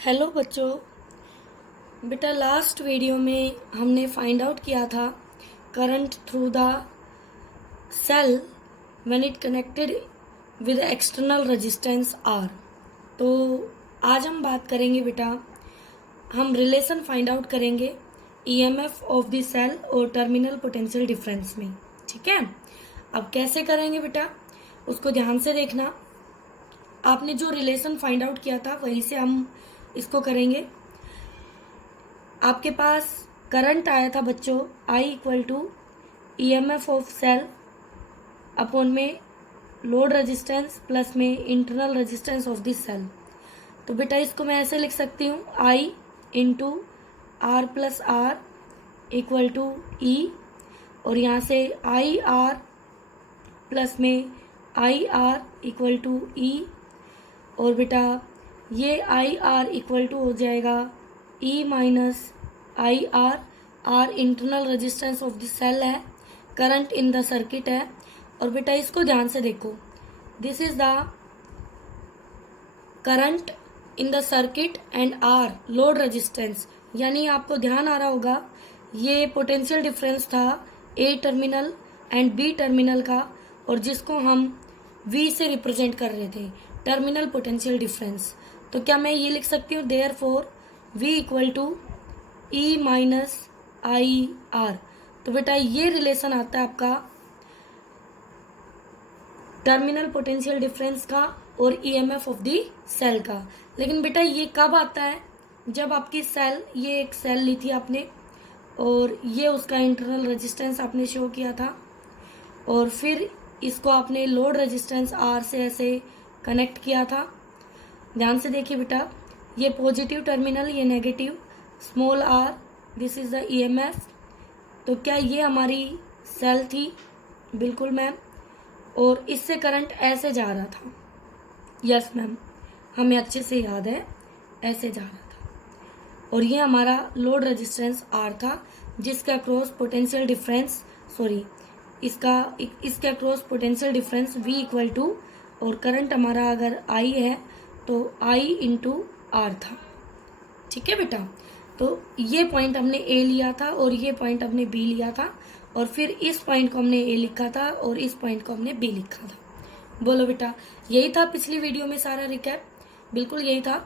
Hello बच्चों। बेटा last video में हमने फाइंड आउट किया था current through the cell when it connected with external resistance R. तो आज हम बात करेंगे बेटा, हम रिलेशन फाइंड आउट करेंगे ईएमएफ ऑफ द सेल और टर्मिनल पोटेंशियल डिफरेंस में। ठीक है, अब कैसे करेंगे बेटा उसको ध्यान से देखना। आपने जो रिलेशन फाइंड आउट किया था वहीं से हम इसको करेंगे। आपके पास करंट आया था बच्चों I equal to E M F of cell upon में लोड रेजिस्टेंस प्लस में internal resistance of this cell. तो बेटा इसको मैं ऐसे लिख सकती हूँ I into R plus R equal to E, और यहाँ से आई आर प्लस में I R equal to E, और बेटा ये आई आर इक्वल टू हो जाएगा E minus I R. R internal resistance of the cell है, करंट इन द सर्किट है। और बेटा इसको ध्यान से देखो, this is the current in the circuit and R load resistance, यानी आपको ध्यान आ रहा होगा ये पोटेंशियल डिफरेंस था ए टर्मिनल एंड बी टर्मिनल का, और जिसको हम V से रिप्रेजेंट कर रहे थे टर्मिनल पोटेंशियल डिफरेंस। तो क्या मैं ये लिख सकती हूँ therefore V equal to E minus I R. तो बेटा ये रिलेशन आता है आपका टर्मिनल पोटेंशियल डिफरेंस का और ईएमएफ ऑफ दी सेल का। लेकिन बेटा ये कब आता है, जब आपकी सेल, ये एक सेल ली थी आपने और ये उसका इंटरनल रेजिस्टेंस आपने शो किया था, और फिर इसको आपने लोड रेजिस्टेंस आर से ऐसे कनेक्ट किया था। ध्यान से देखिए बेटा, ये पॉजिटिव टर्मिनल, ये negative, small R, this is the EMF. तो क्या ये हमारी सेल थी? बिल्कुल मैम। और इससे करंट ऐसे जा रहा था। यस मैम, हमें अच्छे से याद है, ऐसे जा रहा था। और ये हमारा लोड रेजिस्टेंस आर था जिसका क्रॉस पोटेंशियल डिफरेंस, सॉरी इसका across potential difference V equal to, और करंट हमारा अगर I है तो I इंटू आर था। ठीक है बेटा, तो ये पॉइंट हमने A लिया था और ये पॉइंट हमने B लिया था, और फिर इस पॉइंट को हमने A लिखा था और इस पॉइंट को हमने B लिखा था। बोलो बेटा, यही था पिछली वीडियो में सारा रिकैप, बिल्कुल यही था।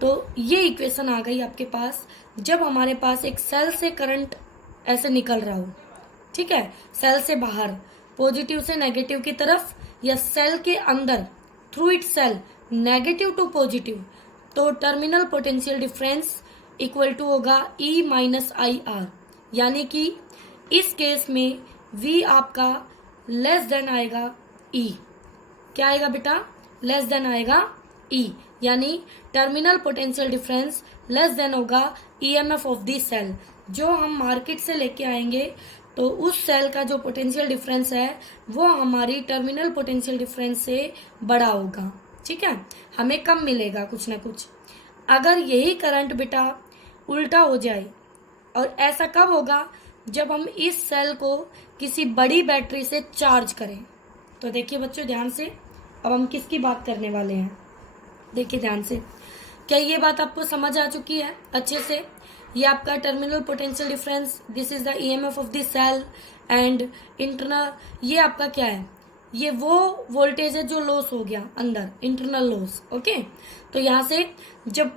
तो ये इक्वेशन आ गई आपके पास जब हमारे पास एक सेल से करंट ऐसे निकल रहा हो। ठीक है, सेल से बाहर पॉजिटिव से नेगेटिव की तरफ, या सेल के अंदर through it cell negative to positive, तो terminal potential difference equal to होगा E माइनस आई आर। यानी कि इस केस में V आपका लेस देन आएगा E। क्या आएगा बेटा? लेस देन आएगा E, यानी terminal potential difference less than होगा ईएमएफ ऑफ दी सेल। जो हम मार्केट से लेके आएंगे तो उस सेल का जो पोटेंशियल डिफरेंस है वो हमारी टर्मिनल पोटेंशियल डिफरेंस से बड़ा होगा। ठीक है, हमें कम मिलेगा कुछ ना कुछ। अगर यही करंट बेटा उल्टा हो जाए, और ऐसा कब होगा? जब हम इस सेल को किसी बड़ी बैटरी से चार्ज करें। तो देखिए बच्चों ध्यान से, अब हम किसकी बात करने वाले हैं, देखिए ध्यान से। क्या ये बात आपको समझ आ चुकी है अच्छे से? ये आपका terminal potential difference, this is the EMF of the cell and internal, ये आपका क्या है? ये वो वोल्टेज है जो लॉस हो गया अंदर, इंटरनल लॉस। ओके, तो यहाँ से जब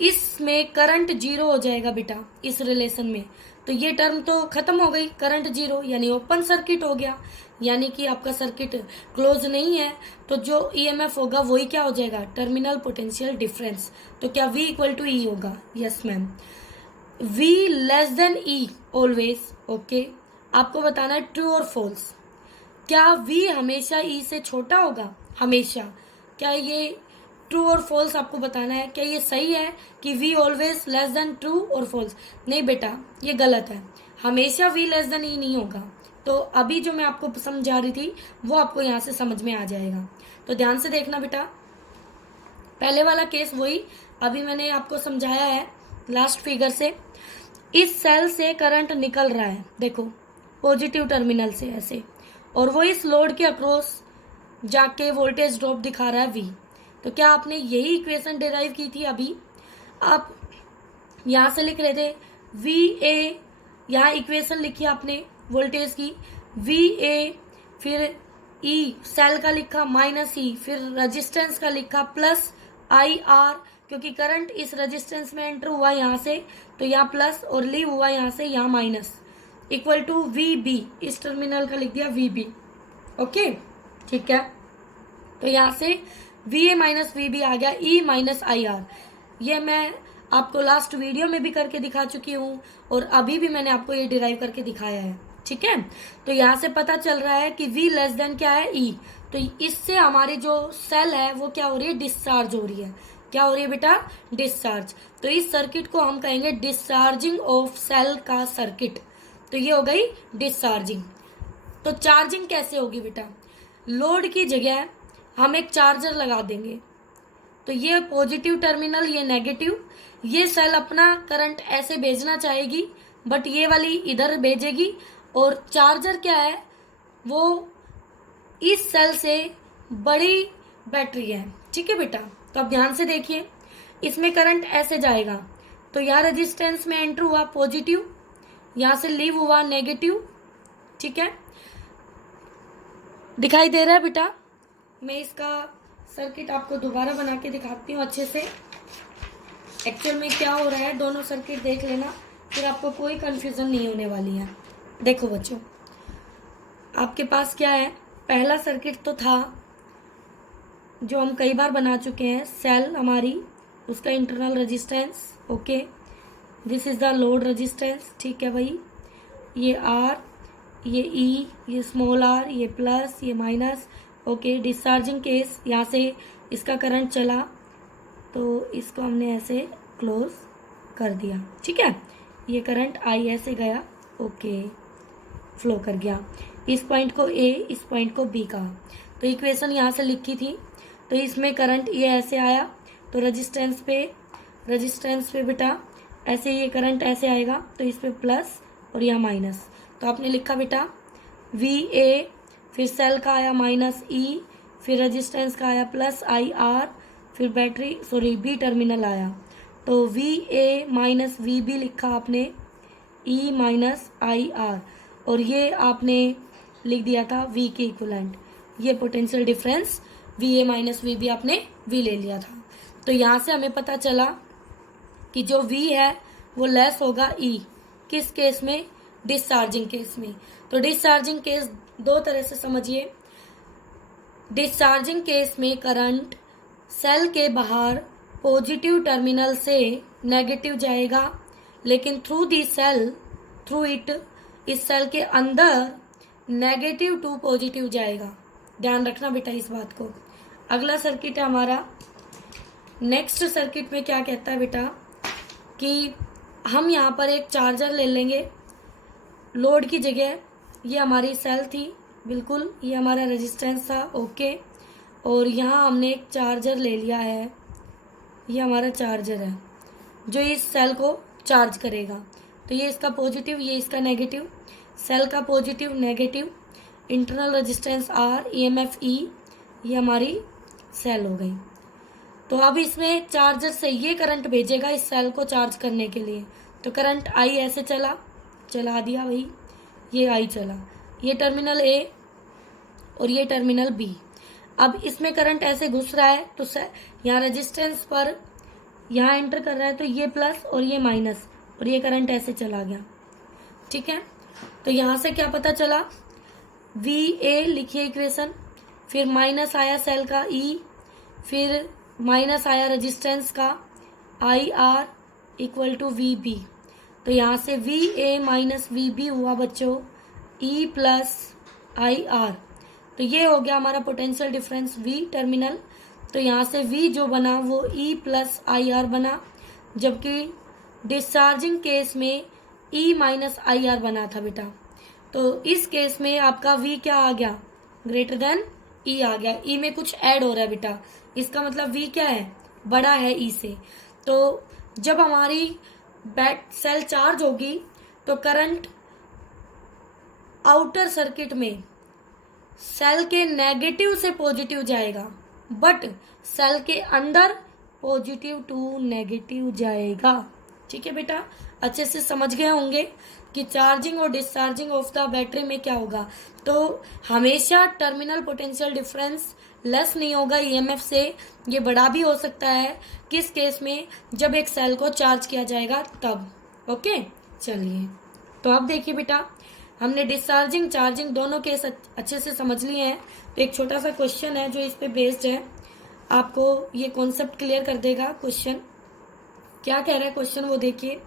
इसमें करंट जीरो हो जाएगा बेटा इस रिलेशन में, तो ये टर्म तो खत्म हो गई, करंट जीरो यानी ओपन सर्किट हो गया, यानी कि आपका सर्किट क्लोज नहीं है। तो जो ईएमएफ होगा वही क्या हो जाएगा? Terminal potential difference. तो क्या V इक्वल टू E होगा? Yes ma'am, V less than E always. Okay, आपको बताना है ट्रू और फॉल्स। क्या V हमेशा E से छोटा होगा? हमेशा। क्या ये ट्रू और फॉल्स आपको बताना है? क्या ये सही है कि V always less than true और फॉल्स? नहीं बेटा, ये गलत है, हमेशा V लेस देन E नहीं होगा। तो अभी जो मैं आपको समझा रही थी वो आपको यहाँ से समझ में आ जाएगा। तो ध्यान से देखना बेटा, पहले वाला केस वही अभी मैंने आपको समझाया है लास्ट फिगर से। इस सेल से करंट निकल रहा है, देखो पॉजिटिव टर्मिनल से ऐसे, और वो इस लोड के अक्रॉस जाके वोल्टेज ड्रॉप दिखा रहा है V। तो क्या आपने यही इक्वेशन डिराइव की थी अभी? आप यहाँ से लिख रहे थे वी ए, यहाँ इक्वेशन लिखी आपने वोल्टेज की, वी ए, फिर ई सेल का लिखा माइनस ई, फिर रेजिस्टेंस का लिखा प्लस आई आर, क्योंकि करंट इस रेजिस्टेंस में एंटर हुआ यहाँ से तो यहाँ प्लस और लीव हुआ यहाँ से यहाँ minus, equal to V B, इस टर्मिनल का लिख दिया वी बी। ओके ठीक है, तो यहाँ से V A minus V B आ गया ई माइनस आई आर। ये मैं आपको लास्ट वीडियो में भी करके दिखा चुकी हूँ और अभी भी मैंने आपको ये डिराइव करके दिखाया है। ठीक है, तो यहाँ से पता चल रहा है कि V लेस देन क्या है E, तो इससे हमारी जो सेल है वो क्या हो रही है, डिस्चार्ज हो रही है। क्या हो रही है बेटा, डिस्चार्ज। तो इस सर्किट को हम कहेंगे डिस्चार्जिंग ऑफ सेल का सर्किट। तो ये हो गई डिस्चार्जिंग। तो चार्जिंग कैसे होगी बेटा, लोड की जगह हम एक चार्जर लगा देंगे, तो ये पॉजिटिव टर्मिनल, ये नेगेटिव, ये सेल अपना करंट ऐसे भेजना चाहेगी बट ये वाली इधर भेजेगी, और चार्जर क्या है, वो इस सेल से बड़ी बैटरी है। ठीक है बेटा, तो अब ध्यान से देखिए, इसमें करंट ऐसे जाएगा, तो यहाँ रेजिस्टेंस में एंटर हुआ पॉजिटिव, यहाँ से लीव हुआ नेगेटिव। ठीक है, दिखाई दे रहा है बेटा। मैं इसका सर्किट आपको दोबारा बना के दिखाती हूँ अच्छे से, एक्चुअल में क्या हो रहा है, दोनों सर्किट देख लेना, फिर आपको कोई कंफ्यूजन नहीं होने वाली है। देखो बच्चों, आपके पास क्या है, पहला सर्किट तो था जो हम कई बार बना चुके हैं, सेल हमारी, उसका internal resistance. Okay, this is the load resistance. ठीक है भाई, ये आर, ये ई, ये स्मॉल आर, ये प्लस, ये माइनस। ओके, डिस्चार्जिंग केस, यहाँ से इसका करंट चला तो इसको हमने ऐसे क्लोज कर दिया। ठीक है, ये करंट आई ऐसे गया, ओके फ्लो कर गया, इस पॉइंट को ए, इस पॉइंट को बी कहा। तो इक्वेशन यहाँ से लिखी थी, तो इसमें करंट ये ऐसे आया, तो रेजिस्टेंस पे बेटा ऐसे ये करंट ऐसे आएगा, तो इस पे प्लस और यहाँ माइनस। तो आपने लिखा बेटा वी ए, फिर सेल का आया माइनस ई, फिर रेजिस्टेंस का आया प्लस आई आर, फिर बी टर्मिनल आया, तो V A minus V B लिखा आपने, ई माइनस आई आर, और ये आपने लिख दिया था V के इक्विवेलेंट। ये potential difference V A minus V B आपने V ले लिया था। तो यहाँ से हमें पता चला कि जो V है वो लेस होगा E, किस केस में, डिस्चार्जिंग केस में। तो डिस्चार्जिंग केस दो तरह से समझिए। डिस्चार्जिंग केस में करंट सेल के बाहर पॉजिटिव टर्मिनल से नेगेटिव जाएगा, लेकिन थ्रू इट इस सेल के अंदर नेगेटिव टू पॉजिटिव जाएगा। ध्यान रखना बेटा इस बात को। अगला सर्किट है हमारा, नेक्स्ट सर्किट में क्या कहता है बेटा कि हम यहाँ पर एक चार्जर ले लेंगे लोड की जगह। ये हमारी सेल थी, बिल्कुल ये हमारा रेजिस्टेंस था। ओके, और यहाँ हमने एक चार्जर ले लिया है, ये हमारा चार्जर है जो इस सेल को चार्ज करेगा। तो ये इसका पॉजिटिव, ये इसका नेगेटिव, सेल का positive negative, internal resistance R, EMF ई, ये हमारी सेल हो गई। तो अब इसमें चार्जर से ये करंट भेजेगा इस सेल को चार्ज करने के लिए। तो करंट आई ऐसे चला दिया भाई, ये आई चला, ये टर्मिनल ए और ये टर्मिनल बी। अब इसमें करंट ऐसे घुस रहा है, तो यहाँ रेजिस्टेंस पर यहाँ एंटर कर रहा है, तो ये प्लस और ये माइनस, और ये करंट ऐसे चला गया। ठीक है, तो यहाँ से क्या पता चला, वी ए लिखिए इक्वेशन, फिर माइनस आया सेल का ई, फिर माइनस आया रेजिस्टेंस का I R equal to V B. तो यहाँ से V A minus V B हुआ बच्चों ई प्लस आई आर। तो ये हो गया हमारा पोटेंशियल डिफरेंस वी टर्मिनल। तो यहाँ से वी जो बना वो ई प्लस आई आर बना, जबकि डिस्चार्जिंग केस में ई माइनस आई आर बना था बेटा। तो इस केस में आपका वी क्या आ गया, ग्रेटर देन ई आ गया। ई में कुछ ऐड हो रहा है बेटा, इसका मतलब वी क्या है, बड़ा है ई से। तो जब हमारी सेल चार्ज होगी तो करंट आउटर सर्किट में सेल के नेगेटिव से पॉजिटिव जाएगा, बट सेल के अंदर पॉजिटिव टू नेगेटिव जाएगा। ठीक है बेटा, अच्छे से समझ गए होंगे कि चार्जिंग और डिस्चार्जिंग ऑफ द बैटरी में क्या होगा। तो हमेशा टर्मिनल पोटेंशियल डिफरेंस लेस नहीं होगा ईएमएफ से, ये बड़ा भी हो सकता है। किस केस में? जब एक सेल को चार्ज किया जाएगा तब। ओके, चलिए तो अब देखिए बेटा, हमने डिस्चार्जिंग चार्जिंग दोनों केस अच्छे से समझ लिए हैं। तो एक छोटा सा क्वेश्चन है जो इस पे बेस्ड है, आपको ये कॉन्सेप्ट क्लियर कर देगा। क्वेश्चन क्या कह रहा है, क्वेश्चन वो देखिए।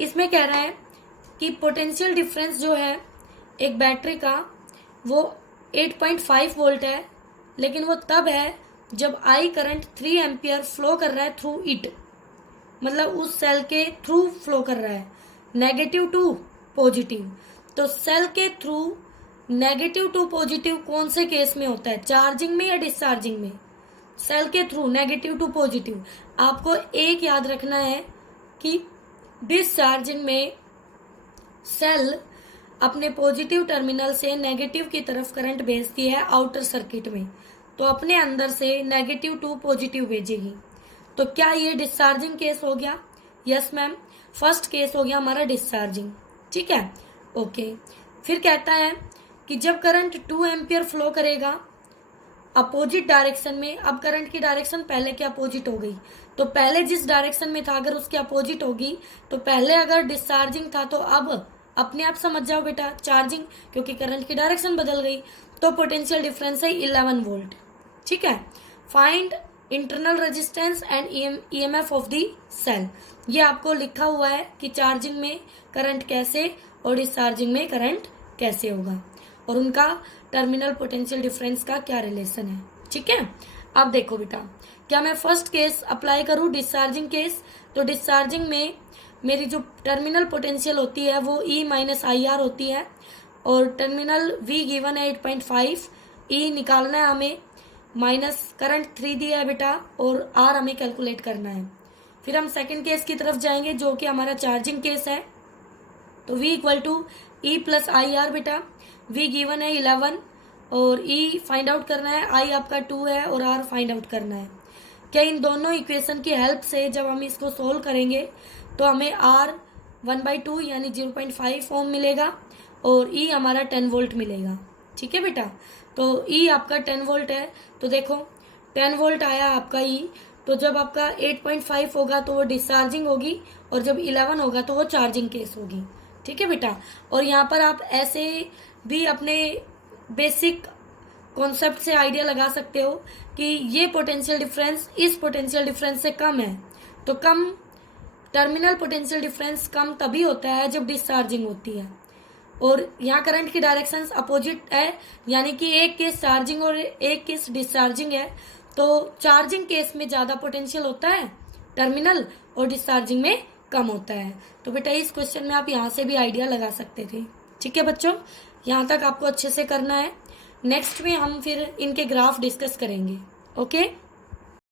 इसमें कह रहा है कि पोटेंशियल डिफरेंस जो है एक बैटरी का वो 8.5 वोल्ट है, लेकिन वो तब है जब आई करंट 3 एम्पियर फ्लो कर रहा है थ्रू इट, मतलब उस सेल के थ्रू फ्लो कर रहा है, नेगेटिव टू पॉजिटिव। तो सेल के थ्रू नेगेटिव टू पॉजिटिव कौन से केस में होता है, चार्जिंग में या डिस्चार्जिंग में? सेल के थ्रू नेगेटिव टू पॉजिटिव। आपको एक याद रखना है कि डिस्चार्जिंग में सेल अपने पॉजिटिव टर्मिनल से नेगेटिव की तरफ करंट भेजती है आउटर सर्किट में, तो अपने अंदर से नेगेटिव टू पॉजिटिव भेजेगी। तो क्या ये डिस्चार्जिंग केस हो गया? यस मैम, फर्स्ट केस हो गया हमारा डिस्चार्जिंग। ठीक है, ओके। फिर कहता है कि जब करंट 2 एम्पियर फ्लो करेगा अपोजिट डायरेक्शन में, अब करंट की डायरेक्शन पहले के अपोजिट हो गई, तो पहले जिस डायरेक्शन में था अगर उसके अपोजिट होगी, तो पहले अगर डिस्चार्जिंग था तो अब अपने आप समझ जाओ बेटा चार्जिंग, क्योंकि करंट की डायरेक्शन बदल गई। तो पोटेंशियल डिफरेंस है 11 वोल्ट। ठीक है, find internal resistance and EMF of the cell. ये आपको लिखा हुआ है कि चार्जिंग में करंट कैसे और डिस्चार्जिंग में करंट कैसे होगा, और उनका टर्मिनल पोटेंशियल डिफरेंस का क्या रिलेशन है। ठीक है, अब देखो बेटा, क्या मैं फर्स्ट केस अप्लाई करूं डिस्चार्जिंग केस? तो डिस्चार्जिंग में मेरी जो टर्मिनल पोटेंशियल होती है वो E माइनस आई आर होती है, और टर्मिनल V गिवन है 8.5, E निकालना है हमें, माइनस करंट 3 दिया है बेटा, और R हमें कैलकुलेट करना है। फिर हम सेकंड केस की तरफ जाएंगे जो कि हमारा चार्जिंग केस है। तो V equal to E plus I R बेटा, V गिवन है 11 और E फाइंड आउट करना है, I आपका 2 है और R फाइंड आउट करना है। क्या इन दोनों इक्वेशन की हेल्प से जब हम इसको सोल्व करेंगे तो हमें R 1/2 यानी 0.5 ओम मिलेगा और E हमारा 10 वोल्ट मिलेगा। ठीक है बेटा, तो E आपका 10 वोल्ट है, तो देखो 10 वोल्ट आया आपका E, तो जब आपका 8.5 होगा तो वो डिस्चार्जिंग होगी, और जब 11 होगा तो वो चार्जिंग केस होगी। ठीक है बेटा, और यहाँ पर आप ऐसे भी अपने बेसिक कॉन्सेप्ट से आइडिया लगा सकते हो कि ये पोटेंशियल डिफरेंस इस पोटेंशियल डिफरेंस से कम है, तो कम टर्मिनल पोटेंशियल डिफरेंस कम तभी होता है जब डिस्चार्जिंग होती है, और यहाँ करंट की डायरेक्शन अपोजिट है, यानी कि एक केस चार्जिंग और एक केस डिस्चार्जिंग है, तो चार्जिंग केस में ज्यादा पोटेंशियल होता है टर्मिनल, और डिस्चार्जिंग में कम होता है। तो बेटा इस क्वेश्चन में आप यहाँ से भी आइडिया लगा सकते थे। ठीक है बच्चों, यहाँ तक आपको अच्छे से करना है। नेक्स्ट में हम फिर इनके ग्राफ डिस्कस करेंगे। ओके।